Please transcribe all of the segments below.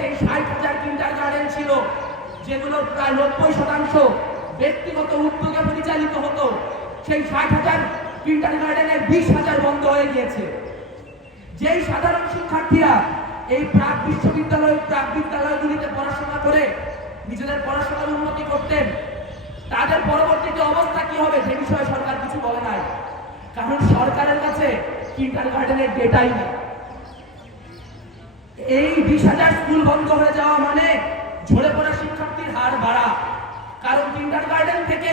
যে ষাট হাজার কিন্ডার গার্ডেন ছিল, যেগুলো প্রায় নব্বই শতাংশ ব্যক্তিগত উদ্যোগে পরিচালিত হতো, সেই ষাট হাজার কিন্ডার গার্ডেনের বিশ হাজার বন্ধ হয়ে গিয়েছে। যেই সাধারণ শিক্ষার্থীরা এই প্রাক বিশ্ববিদ্যালয়, প্রাক বিদ্যালয়গুলিতে পড়াশোনা করে নিজেদের পড়াশোনার উন্নতি করতেন, তাদের পরবর্তীতে অবস্থা কি হবে সে বিষয়ে সরকার কিছু বলে নাই। কারণ সরকারের কাছে কিন্ডার গার্ডেনের ডেটাই নেই। এই বিশ স্কুল বন্ধ হয়ে যাওয়া মানে ঝরে পড়া শিক্ষার্থীর হার বাড়া। কারণ কিন্ডার গার্ডেন থেকে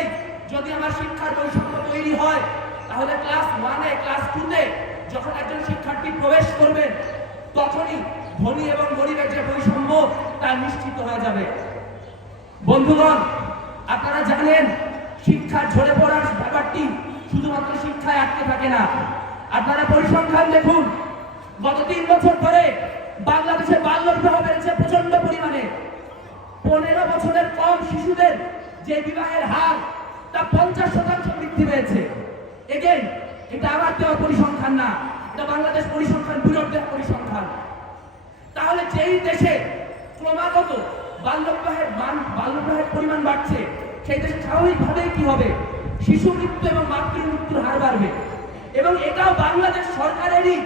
যদি আমার শিক্ষার বৈষম্য তৈরি হয়, তাহলে ক্লাস ওয়ানে ক্লাস টুতে যখন একজন শিক্ষার্থী প্রবেশ করবেন তখনই ধনী এবং গরিবের যে বৈষম্য, তা নিশ্চিত হয়ে যাবে। বন্ধুগণ, আপনারা জানেন, শিক্ষার ঝরে পড়ার ব্যাপারটি শুধুমাত্র শিক্ষায় আটকে থাকে না। আপনারা পরিসংখ্যান দেখুন, গত তিন বছর ধরে বাংলাদেশে বাল্য বিবাহ বেড়েছে প্রচণ্ড পরিমাণে পনেরো বছরের কম শিশুদের যে বিবাহের হার, তা পঞ্চাশ শতাংশ বৃদ্ধি পেয়েছে। এগেন এটা আমার দেওয়া পরিসংখ্যান না, এটা বাংলাদেশ পরিসংখ্যান ব্যুরোর দেওয়া পরিসংখ্যান। তাহলে যেই দেশে ক্রমাগত বাল্যবিবাহের মান, বাল্যবিবাহের পরিমাণ বাড়ছে, সেই দেশে স্বাভাবিকভাবেই কি হবে? শিশু মৃত্যু এবং মাতৃ মৃত্যুর হার বাড়বে। এবং এটাও বাংলাদেশ সরকারেরই,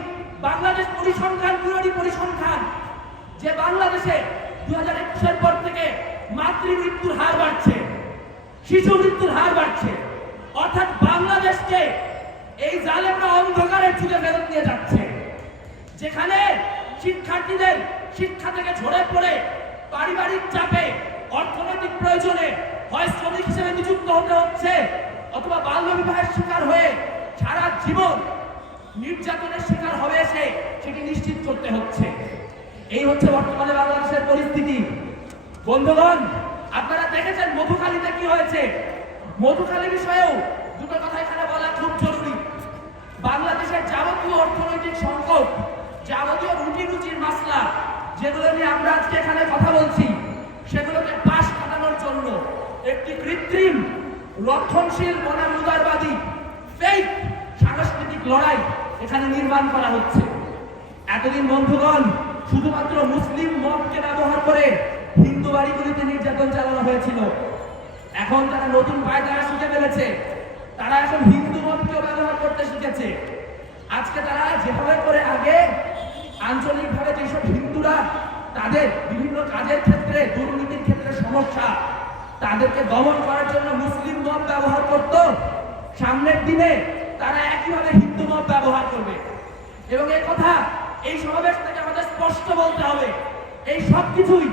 বাংলাদেশ পরিসংখ্যান ব্যুরোরই পরিসংখ্যান। যে বাংলাদেশে দু হাজার একুশের পর থেকে মাতৃ মৃত্যুর হার বাড়ছে, শিশু মৃত্যুর হার বাড়ছে, অর্থাৎ বাংলাদেশকে এই জালেমরা অন্ধকারের যুগে ফেরত নিয়ে যাচ্ছে, যেখানে শিক্ষার্থীদের শিক্ষা থেকে ঝরে পড়ে পারিবারিক চাপে, অর্থনৈতিক প্রয়োজনে হয় শ্রমিক হিসেবে নিযুক্ত হতে হচ্ছে, অথবা বাল্য বিবাহের শিকার হয়ে সারা জীবন নির্যাতনের শিকার হবে সে সেটি নিশ্চিত করতে হচ্ছে এই হচ্ছে বর্তমানে বাংলাদেশের পরিস্থিতি। বন্ধুগণ, আপনারা দেখেছেন মধুখালীতে কি হয়েছে? মধুখালী বিষয়েও দুটো কথা এখানে বলা খুব জরুরি। বাংলাদেশের যাবতীয় অর্থনৈতিক সংকট, যাবতীয় রুটি রুচির মাসলা, যেগুলো নিয়ে আমরা আজকে এখানে কথা বলছি, সেগুলোকে পাশ কাটানোর জন্য একটি কৃত্রিম, রক্ষণশীল বনাম উদারবাদী ফেক সাংস্কৃতিক লড়াই এখানে নির্মাণ করা হচ্ছে। এতদিন বন্ধুগণ শুধুমাত্র মুসলিম মতকে ব্যবহার করে হিন্দু বাড়িগুলিতে নির্যাতন চালানো হয়েছিল। এখন তারা নতুন পায়দারা শিখে ফেলেছে। তারা এখন হিন্দু মতকেও ব্যবহার করতে শিখেছে। আজকে তারা যেভাবে করে আগে আঞ্চলিকভাবে যেসব হিন্দুরা তাদের বিভিন্ন কাজের ক্ষেত্রে, দুর্নীতির ক্ষেত্রে সমস্যা, তাদেরকে দমন করার জন্য মুসলিম মত ব্যবহার করত, সামনের দিনে তারা একইভাবে হিন্দু মত ব্যবহার করবে। এবং এই কথা এই সমাবেশ থেকে আমাদের স্পষ্ট বলতে হবে, এই সব কিছুই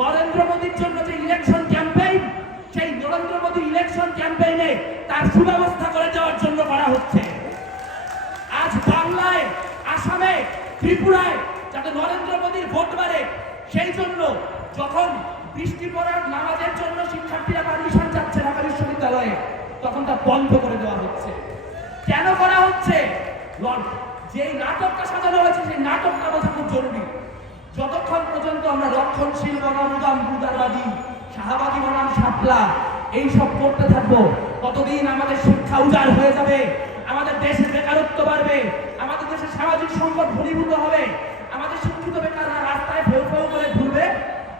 নরেন্দ্র মোদীর জন্য যে ইলেকশন ক্যাম্পেইন সেই নরেন্দ্র মোদী ইলেকশন ক্যাম্পেইনে তার সুব্যবস্থা করে দেওয়ার জন্য করা হচ্ছে। আজ বাংলায়, আসামে, ত্রিপুরায় যাতে নরেন্দ্র মোদীর ভোট বাড়ে, সেই জন্য যখন বৃষ্টি পড়ার নামাজের জন্য শিক্ষার্থীরা পারমিশন চাচ্ছে ঢাকা বিশ্ববিদ্যালয়ে, তখন তা বন্ধ করে দেওয়া হচ্ছে। কেন করা হচ্ছে? যেই নাটকটা সাজানো হয়েছে, সেই নাটকটা বোঝা খুব জরুরি। যতক্ষণ পর্যন্ত আমরা রক্ষণশীল বনাম উদাম উদারবাদী শাহবাদী বনাম শাপলা, এইসব করতে থাকব, ততদিন আমাদের শিক্ষা উজাড় হয়ে যাবে, আমাদের দেশের বেকারত্ব বাড়বে, আমাদের দেশের সামাজিক সংকট ঘনীভূত হবে, আমাদের শিক্ষিত বেকাররা রাস্তায় ফেউ ফেউ করে ঘুরবে,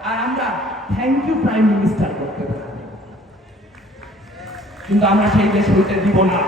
আর আমরা থ্যাংক ইউ প্রাইম মিনিস্টার করতে পারব কিন্তু আমরা সেই দেশ হইতে দিব না।